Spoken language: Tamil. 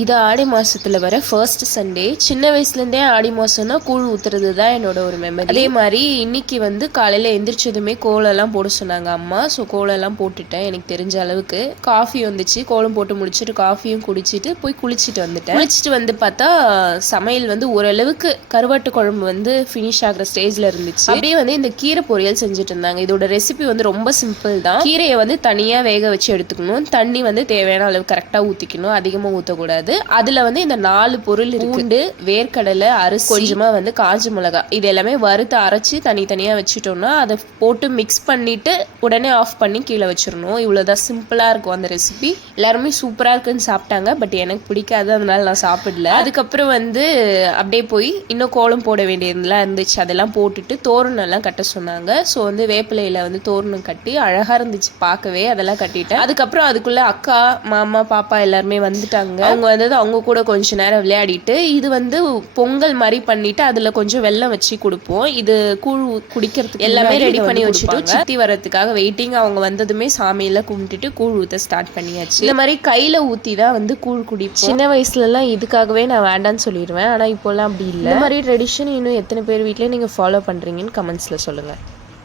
இது ஆடி மாதத்தில் வர ஃபர்ஸ்ட் சண்டே. சின்ன வயசுலேருந்தே ஆடி மாதம்னா கூழ் ஊற்றுறது தான் என்னோட ஒரு மெமரி. அதே மாதிரி இன்னைக்கு வந்து காலையில் எந்திரிச்சதுமே கோலம்லாம் போட சொன்னாங்க அம்மா. ஸோ கோலம்லாம் போட்டுட்டேன் எனக்கு தெரிஞ்ச அளவுக்கு. காஃபி வந்துச்சு, கோலம் போட்டு முடிச்சுட்டு காஃபியும் குடிச்சிட்டு போய் குளிச்சுட்டு வந்துட்டேன். குளிச்சுட்டு வந்து பார்த்தா சமையல் வந்து ஓரளவுக்கு கருவாட்டு குழம்பு வந்து ஃபினிஷ் ஆகிற ஸ்டேஜில் இருந்துச்சு. அப்படியே வந்து இந்த கீரை பொரியல் செஞ்சுட்டு இருந்தாங்க. இதோட ரெசிபி வந்து ரொம்ப சிம்பிள் தான். கீரையை வந்து தனியாக வேக வச்சு எடுத்துக்கணும். தண்ணி வந்து தேவையான அளவு கரெக்டாக ஊற்றிக்கணும், அதிகமாக ஊற்றக்கூடாது. அதுல வந்து இந்த 4 பொருள் பூண்டு, வேர்க்கடலை, அரிசி, கொஞ்சமா வந்து காஞ்ச மிளகாய், இது எல்லாமே வறுத்து அரைச்சி தனித்தனியா வச்சுட்டோம்னா அதை போட்டு மிக்ஸ் பண்ணிட்டு உடனே ஆஃப் பண்ணி கீழே வச்சிடணும். இவ்வளவுதான், சிம்பிளா இருக்கும் அந்த ரெசிபி. எல்லாருமே சூப்பரா இருக்குன்னு சாப்பிட்டாங்க. பட் எனக்கு பிடிக்காது, அதனால நான் சாப்பிடல. அதுக்கப்புறம் வந்து அப்படியே போய் இன்னும் கோலம் போட வேண்டியதுலாம் இருந்துச்சு, அதெல்லாம் போட்டுட்டு தோரணம் எல்லாம் கட்ட சொன்னாங்க. ஸோ வந்து வேப்பிலையில வந்து தோரணம் கட்டி அழகா இருந்துச்சு பார்க்கவே. அதெல்லாம் கட்டிட்டேன். அதுக்கப்புறம் அதுக்குள்ள அக்கா, மாமா, பாப்பா எல்லாருமே வந்துட்டாங்க. அவங்க வந்தது, அவங்க கூட கொஞ்ச நேரம் விளையாடிட்டு, இது வந்து பொங்கல் மாதிரி பண்ணிட்டு அதுல கொஞ்சம் வெல்லம் வச்சு கொடுப்போம். இது கூழ் குடிக்கிறதுக்கு எல்லாமே ரெடி பண்ணி வச்சுட்டு சித்தி வரதுக்காக வெயிட்டிங். அவங்க வந்ததுமே சாமியெல்லாம் கும்பிட்டுட்டு கூழ் ஊற்ற ஸ்டார்ட் பண்ணியாச்சு. இந்த மாதிரி கையில ஊத்தி தான் வந்து கூழ் குடிப்போம். சின்ன வயசுல எல்லாம் இதுக்காகவே நான் வேண்டான்னு சொல்லிடுவேன். ஆனா இப்போல்லாம் அப்படி இல்லை. இந்த மாதிரி ட்ரெடிஷன் இன்னும் எத்தனை பேர் வீட்லயே நீங்க ஃபாலோ பண்றீங்கன்னு கமெண்ட்ஸ்ல சொல்லுங்க.